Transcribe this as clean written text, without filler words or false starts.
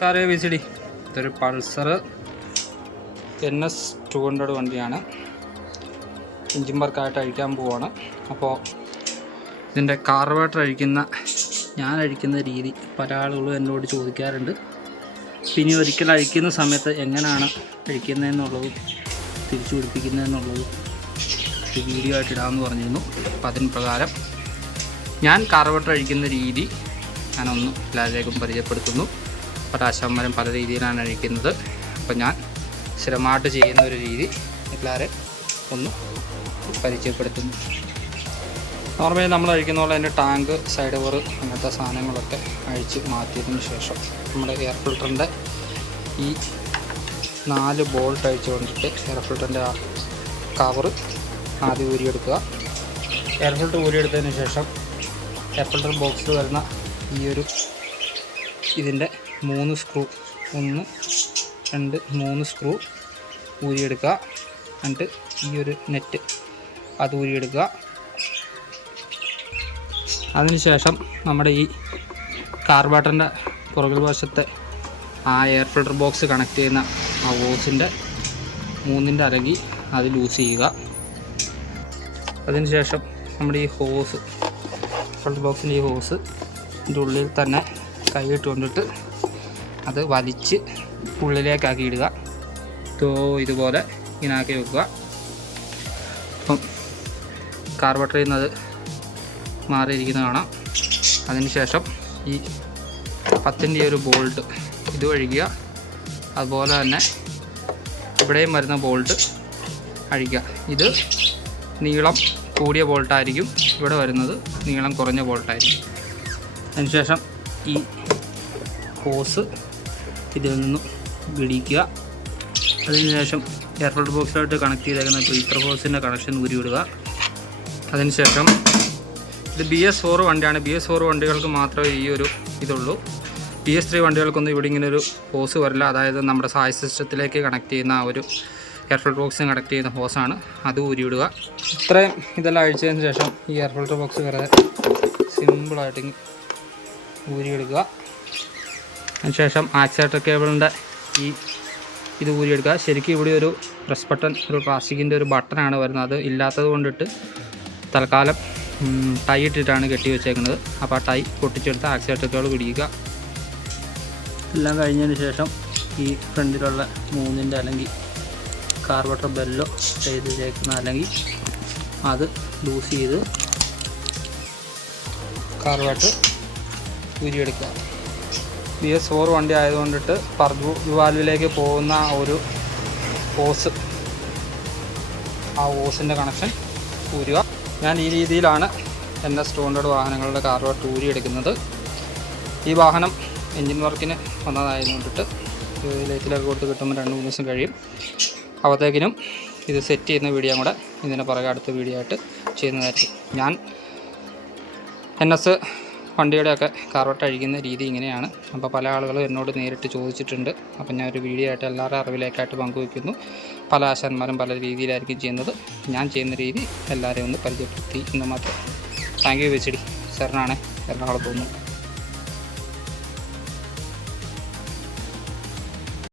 Car വിസിഡി ഇതൊരു Pulsar NS 200 വണ്ടിയാണ്. Engine വർക്കായിട്ട് അഴിക്കാൻ പോവാണ്. അപ്പോൾ ഇതിൻ്റെ കാർബറേറ്റർ ഞാൻ അഴിക്കുന്ന രീതി പല ആളുകളും എന്നോട് ചോദിക്കാറുണ്ട്. പിന്നെ ഒരിക്കൽ അഴിക്കുന്ന സമയത്ത് എങ്ങനെയാണ് അഴിക്കുന്നതെന്നുള്ളതും തിരിച്ചു പിടിപ്പിക്കുന്നതെന്നുള്ളതും ഒരു വീഡിയോ ആയിട്ട് ഇടാമെന്ന് പറഞ്ഞിരുന്നു. അപ്പോൾ അതിന് പ്രകാരം ഞാൻ കാർബറേറ്റർ അഴിക്കുന്ന രീതി ഞാനൊന്ന് എല്ലാവരേക്കും പരിചയപ്പെടുത്തുന്നു. പല ആശാന്മാരും പല രീതിയിലാണ് അഴിക്കുന്നത്. അപ്പോൾ ഞാൻ സ്ഥിരമായിട്ട് ചെയ്യുന്ന ഒരു രീതി എല്ലാവരെയും ഒന്ന് പരിചയപ്പെടുത്തുന്നു. നോർമലി നമ്മൾ അഴിക്കുന്ന പോലെ തന്നെ ടാങ്ക്, സൈഡ് കവർ അങ്ങനത്തെ സാധനങ്ങളൊക്കെ അഴിച്ച് മാറ്റിയതിന് ശേഷം നമ്മുടെ എയർ ഫിൽറ്ററിൻ്റെ ഈ 4 ബോൾട്ട് അഴിച്ച് കൊണ്ടിട്ട് എയർ ഫിൽറ്ററിൻ്റെ ആ കവർ ആദ്യം ഊരിയെടുക്കുക. എയർ ഫിൽറ്റർ ഊരിയെടുത്തതിന് ശേഷം എയർ ഫിൽറ്റർ ബോക്സിൽ വരുന്ന ഈ ഒരു ഇതിൻ്റെ 3 സ്ക്രൂ 1 2 3 സ്ക്രൂ ഊരിയെടുക്കുക. എന്നിട്ട് ഈ ഒരു നെറ്റ് അത് ഊരിയെടുക്കുക. അതിനുശേഷം നമ്മുടെ ഈ കാർബറേറ്ററിൻ്റെ പുറകിൽ വശത്തെ ആ എയർ ഫിൽറ്റർ ബോക്സ് കണക്ട് ചെയ്യുന്ന ആ ഹോസിൻ്റെ 3ൻ്റെ അലകി അത് ലൂസ് ചെയ്യുക. അതിനുശേഷം നമ്മുടെ ഈ ഹോസ് ഫിൽറ്റർ ബോക്സിൻ്റെ ഈ ഹോസ് ഇതിൻ്റെ ഉള്ളിൽ തന്നെ കൈയിട്ട് കൊണ്ടിട്ട് അത് വലിച്ച് ഉള്ളിലേക്കാക്കി ഇടുക. ഇതുപോലെ ഇങ്ങനെ ആക്കി വെക്കുക. അപ്പം കാർബറേറ്ററിൽ നിന്ന് അത് മാറിയിരിക്കുന്നത് കാണാം. അതിനുശേഷം ഈ 10ൻ്റെ ഒരു ബോൾട്ട് ഇത് ഒഴിക്കുക. അതുപോലെ തന്നെ ഇവിടെയും വരുന്ന ബോൾട്ട് അഴിക്കുക. ഇത് നീളം കൂടിയ ബോൾട്ടായിരിക്കും, ഇവിടെ വരുന്നത് നീളം കുറഞ്ഞ ബോൾട്ടായിരിക്കും. അതിനുശേഷം ഈ ഹോസ് ഇതിൽ നിന്നും വിടിക്കുക. അതിനുശേഷം എയർ ഫിൽറ്റർ ബോക്സിലോട്ട് കണക്ട് ചെയ്തേക്കുന്ന ബ്രീത്തർ ഹോസിൻ്റെ കണക്ഷൻ ഊരിവിടുക. അതിനുശേഷം ഇത് BS4 വണ്ടിയാണ്. BS4 വണ്ടികൾക്ക് മാത്രമേ ഈ ഒരു ഇതുള്ളൂ. BS3 വണ്ടികൾക്കൊന്നും ഇവിടെ ഇങ്ങനെ ഒരു ഹോസ് വരില്ല. അതായത് നമ്മുടെ സായ് സിസ്റ്റത്തിലേക്ക് കണക്ട് ചെയ്യുന്ന ആ ഒരു എയർ ഫിൽറ്റർ ബോക്സിന് കണക്ട് ചെയ്യുന്ന ഹോസാണ്, അത് ഊരിവിടുക. ഇത്രയും ഇതെല്ലാം അഴിച്ചതിന് ശേഷം ഈ എയർ ഫിൽറ്റർ ബോക്സ് വെറുതെ സിമ്പിളായിട്ട് ഊരിയെടുക്കുക. അതിനുശേഷം ആക്സിലേറ്റർ കേബിളിൻ്റെ ഇത് ഊരിയെടുക്കുക. ശരിക്കും ഇവിടെ ഒരു പ്രസ് ബട്ടൺ, ഒരു പ്ലാസ്റ്റിക്കിൻ്റെ ഒരു ബട്ടനാണ് വരുന്നത്. അത് ഇല്ലാത്തത് കൊണ്ടിട്ട് തൽക്കാലം ടൈ ഇട്ടിട്ടാണ് കെട്ടി വെച്ചേക്കുന്നത്. അപ്പോൾ ആ ടൈ പൊട്ടിച്ചെടുത്ത് ആക്സിലേറ്റർ കേബിൾ പിടിക്കുക. എല്ലാം കഴിഞ്ഞതിന് ശേഷം ഈ ഫ്രണ്ടിലുള്ള 3ൻ്റെ അല്ലെങ്കിൽ കാർബറേറ്റർ ബെല്ലോ ചെയ്ത് ചേക്കുന്ന അല്ലെങ്കിൽ അത് ലൂസ് ചെയ്ത് കാർബറേറ്റർ ഊരിയെടുക്കുക. BS4 വണ്ടി ആയതുകൊണ്ടിട്ട് പർഗു വാൽവിലേക്ക് പോകുന്ന ഒരു ഹോസ്, ആ ഹോസിൻ്റെ കണക്ഷൻ ഊരുക. ഞാൻ ഈ രീതിയിലാണ് NS 200 വാഹനങ്ങളുടെ കാർബറേറ്റർ ഊരിയെടുക്കുന്നത്. ഈ വാഹനം എൻജിൻ വർക്കിന് വന്നതായതുകൊണ്ടിട്ട് ലേറ്റിലൊക്കെ കൊടുത്ത് കിട്ടുമ്പോൾ 2-3 ദിവസം കഴിയും. അപ്പോഴത്തേക്കിനും ഇത് സെറ്റ് ചെയ്യുന്ന വീഡിയോ കൂടെ ഇതിന് പുറകെ അടുത്ത വീഡിയോ ആയിട്ട് ചെയ്യുന്നതായിരിക്കും. ഞാൻ NS വണ്ടിയുടെയൊക്കെ കാർബറേറ്റർ അഴിക്കുന്ന രീതി ഇങ്ങനെയാണ്. അപ്പോൾ പല ആളുകളും എന്നോട് നേരിട്ട് ചോദിച്ചിട്ടുണ്ട്. അപ്പം ഞാൻ ഒരു വീഡിയോ ആയിട്ട് എല്ലാവരുടെ അറിവിലേക്കായിട്ട് പങ്കുവയ്ക്കുന്നു. പല ആശാന്മാരും പല രീതിയിലായിരിക്കും ചെയ്യുന്നത്. ഞാൻ ചെയ്യുന്ന രീതി എല്ലാവരെയും ഒന്ന് പരിചയപ്പെടുത്തി എന്ന് മാത്രം. Thank you വിസിഡി. സാറിനാണ് എറണാകുളത്ത് പോകുന്നത്.